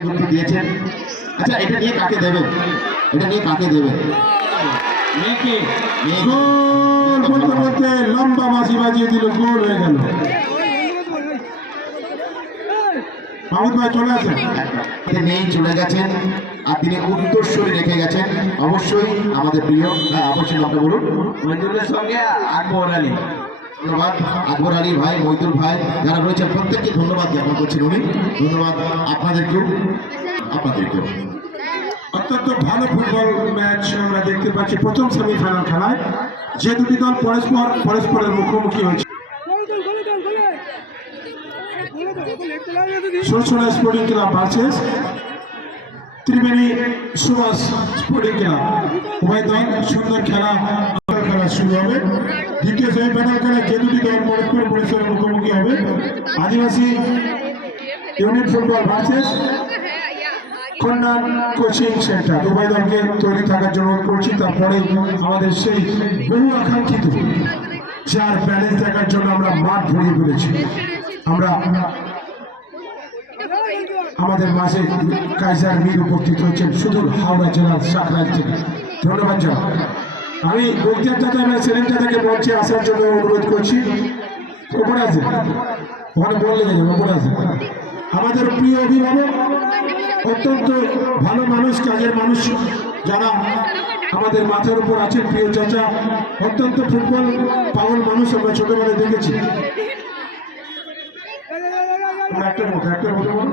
করতে দিয়েছেন। আচ্ছা এটা নিয়ে কাকে দেবেন? এটা নিয়ে কাকে গোল বলতে লম্বা বাজি বাজিয়ে দিল গোল হয়ে গেল। মাহমুদ ভাই চলে আসেন। নেই চলে গেছেন। আর তিনি উত্তরস্বরী রেখে গেছেন। অবশ্যই আমাদের প্রিয় হ্যাঁ অবশ্যই নামটা বলুন। সঙ্গে আকবর আলী ধন্যবাদ। আকবর আলী ভাই মৈদুল ভাই, যারা রয়েছেন, প্রত্যেককে ধন্যবাদ জ্ঞাপন করছেন উনি ধন্যবাদ আপনাদেরকেও। আপনাদেরকেও। অত্যন্ত ভালো ফুটবল ম্যাচ আমরা দেখতে পাচ্ছি প্রথম সেমিফাইনাল খেলায়। যে দুটি দল পরস্পর পরস্পরের মুখোমুখি হয়েছে। সরসরা sporting club versus Tribeni Subhash sporting club. উভয় দল সুন্দর খেলা। খেলা শুরু হবে। দ্বিতীয় সেমিফাইনাল খেলা যে দুটি দল পরস্পর পরস্পরের মুখোমুখি হবে। Adivasi unit football versus coaching centre. উভয় দলকে তৈরি থাকার জন্য করছি তারপরে আমাদের সেই বহু আকাঙ্ক্ষিত চার ব্যালেন্স দেখার জন্য আমরা মাঠ ভরিয়ে ফেলেছি। আমরা আমাদের মাঝে কাইজার মীর উপস্থিত হয়েছেন সুদূর হাওড়া জেলার সাকরাইল থেকে। ধন্যবাদ আমি বক্তিয়ার চাচা এবং সেলিম চাচাকে মঞ্চে আসার জন্য অনুরোধ করছি। ওপরে আছে। ওখানে বললে যাবে ওপরে আছে। আমাদের প্রিয় অভিভাবক, অত্যন্ত ভালো মানুষ, কাজের মানুষ যারা আমাদের মাথার উপর আছেন, প্রিয় চাচা, অত্যন্ত ফুটবল পাগল মানুষ আমরা ছোটবেলায় দেখেছি। একটা মতো একটা মতো বলো।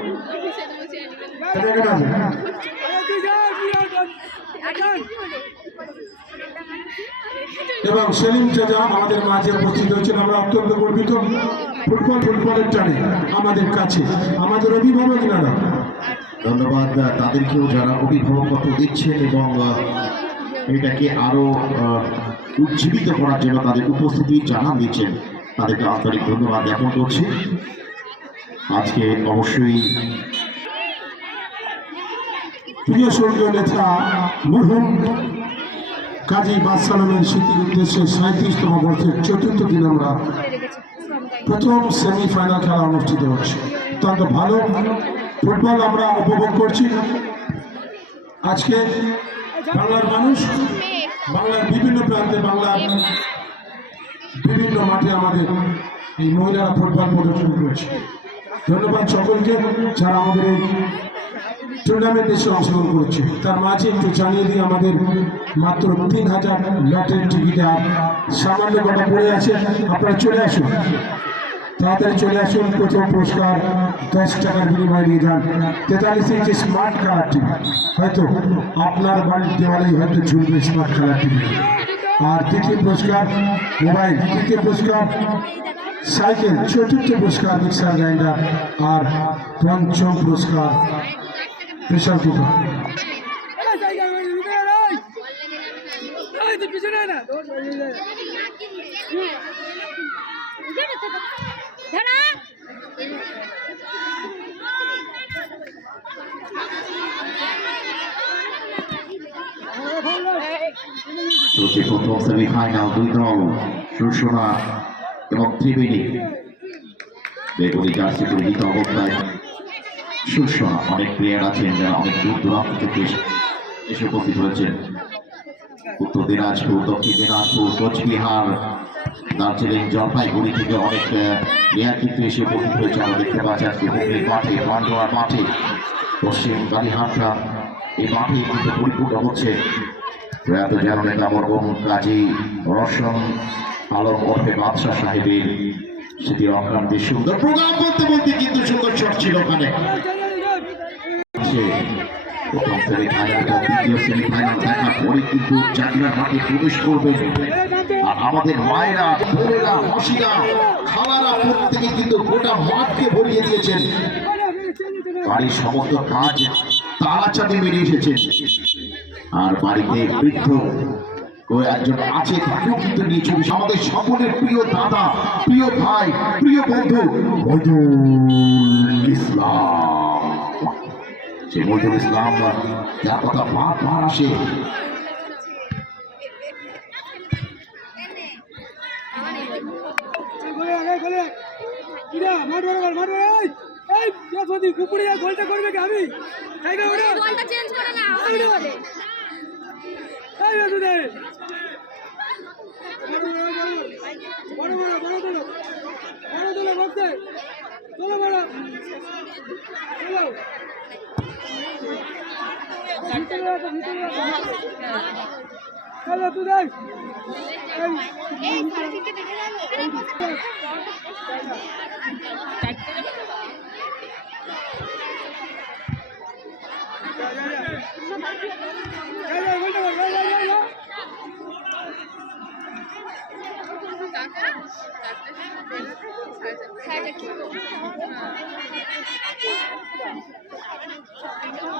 এবং সেলিম চাচা আমাদের মাঝে উপস্থিত হয়েছেন। আমরা অত্যন্ত গর্বিত। ফুটবল ফুটবলের টানে আমাদের কাছে আমাদের অভিভাবক নারা ধন্যবাদ তাদেরকেও যারা অভিভাবকত্ব দিচ্ছেন এবং এটাকে আরও আহ, উজ্জীবিত করার জন্য তাদের উপস্থিতি জানান দিচ্ছেন। তাদেরকে আন্তরিক ধন্যবাদ জ্ঞাপন করছি। আজকে অবশ্যই প্রিয় স্বর্গীয় নেতা মরহুম কাজী বাদশালমের স্মৃতির উদ্দেশ্যে সাঁত্রিশতম বর্ষের চতুর্থ দিন আমরা প্রথম সেমিফাইনাল খেলা অনুষ্ঠিত হচ্ছে। অত্যন্ত ভালো ফুটবল আমরা উপভোগ করছি। আজকে বাংলার মানুষ, বাংলার বিভিন্ন প্রান্তে বাংলার বিভিন্ন মাঠে আমাদের এই মহিলারা ফুটবল প্রদর্শন করেছে। ধন্যবাদ সকলকে, যারা আমাদের এই টুর্নামেন্টে এসে অংশগ্রহণ করেছে। তার মাঝে একটু জানিয়ে দিই, আমাদের মাত্র তিন হাজার লটের টিকিট আর সামান্য কটা পড়ে আছে। আপনারা চলে আসুন। তাড়াতাড়ি চলে আসুন। প্রথম পুরস্কার দশ টাকার বিনিময়ে নিয়ে যান। তেতাল্লিশ ইঞ্চি স্মার্ট কালার টিভি হয়তো আপনার বাড়ির দেওয়ালেই হয়তো ঝুলবে স্মার্ট কালার টিভি আর দ্বিতীয় পুরস্কার মোবাইল। তৃতীয় পুরস্কার সাইকেল। চতুর্থ পুরস্কার মিক্সার গ্রাইন্ডার। আর পঞ্চম পুরস্কার ধরা চলছে প্রথম সেমিফাইনাল দুই দল সুরসোনা এবং ত্রিবেণী। বেগুনি জার্সি পরিহিত অবস্থায় সুরসোনা অনেক প্লেয়ার আছেন যারা অনেক দূর দূরান্ত থেকে এসে- উপস্থিত হয়েছেন। উত্তর দিনাজপুর, দক্ষিণ দিনাজপুর, কোচবিহার, দার্জিলিং, জলপাইগুড়ি থেকে অনেক প্লেয়ার কিন্তু এসে উপস্থিত হয়েছে। আমরা দেখতে পাচ্ছি আজকে হুগলির মাঠে পান্ডোয়ার মাঠে, পশ্চিম কালীহাটরা এই মাঠে কিন্তু পরিপূর্ণ হচ্ছে। প্রয়াত যেন নেতা মরহুম কাজী রসম আলম ওরফে বাদশাহ সাহেবের স্মৃতি অক্রান্তি সুন্দর প্রোগ্রাম বলতে বলতে কিন্তু সুন্দর শট ছিল ওখানে। আমাদের মায়েরা, বোনেরা, মাসিরা, খালারা প্রত্যেকে কিন্তু গোটা মাঠকে ভরিয়ে দিয়েছেন। বাড়ির সমস্ত কাজ তারা চাঁদে বেরিয়ে এসেছেন। আর বাড়িতে বৃদ্ধ ও একজন আছে তাকেও কিন্তু নিয়ে চলে এসেছে। আমাদের সকলের প্রিয় দাদা প্রিয় ভাই প্রিয় বন্ধু মইদুল ইসলাম সে মইদুল ইসলাম যার কথা বারবার আসে গোলে আগে গোলে কিরা মাঠ বরাবর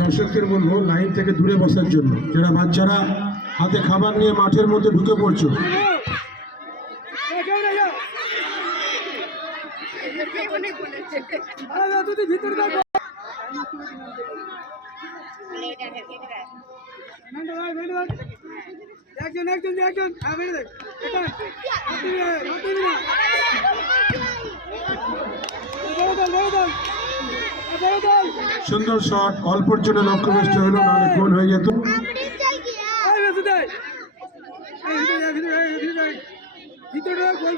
দর্শকদের বলব লাইন থেকে দূরে বসার জন্য। যারা বাচ্চারা হাতে খাবার নিয়ে মাঠের মধ্যে ঢুকে পড়ছো একজন একজন একজন হ্যাঁ বেড়ে দেখ সুন্দর শট অল্পর জন্য লক্ষ্যভ্রষ্ট হলো নাহলে গোল হয়ে যেত ভিতরে ভিতরে ভিতরে। ভিতরে গোল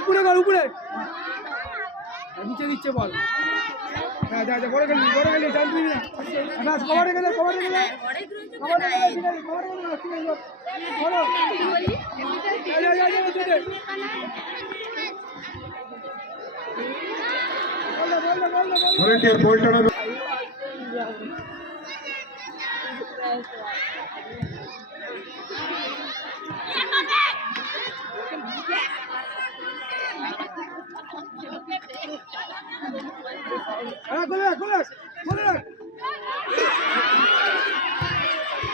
উপরে কর, উপরে। নিচে দিচ্ছে বল হ্যাঁ যা যা বড় তুই ব্যাস কভারে গেলে ঠিক আছে দে, বল দে, বল দে, বল দে। ভলেন্টিয়ার বল টানানো হ্যাঁ বলে রাখ বলে রাখ বলে রাখ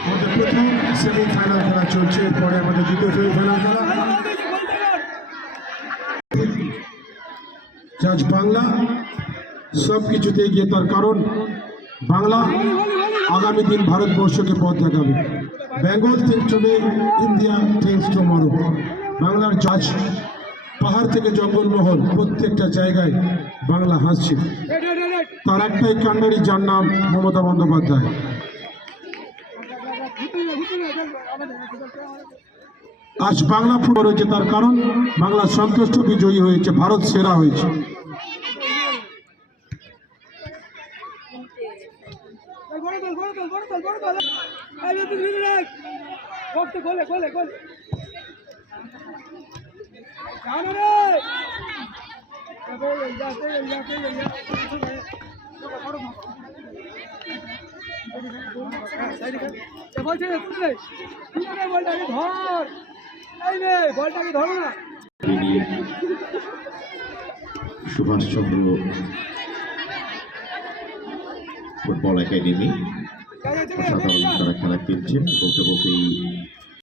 আমাদের প্রথম সেমিফাইনাল খেলা চলছে এরপরে আমাদের দ্বিতীয় সেমিফাইনাল খেলা। জাজ বাংলা। সব কিছুতে এগিয়ে তার কারণ বাংলা আগামী দিন ভারতবর্ষকে পথ দেখাবে। Bengal think today India thinks tomorrow বাংলার জাজ, পাহাড় থেকে জঙ্গলমহল, প্রত্যেকটা জায়গায় বাংলা হাসছে। তার একটাই কান্ডারি, যার নাম মমতা বন্দ্যোপাধ্যায়। আজ বাংলা ফুটবল হয়েছে তার কারণ। বাংলা সন্তুষ্ট বিজয়ী হয়েছে, ভারত সেরা হয়েছে এই বড় দল গোলে গোলে জানো রে। যাবে যাতে যাতে ধর না। সুভাষচন্দ্র ফুটবল একাডেমি যা, যা, চলে যা, অসাধারণ তারা খেলা খেলছেন বলতে বলতেই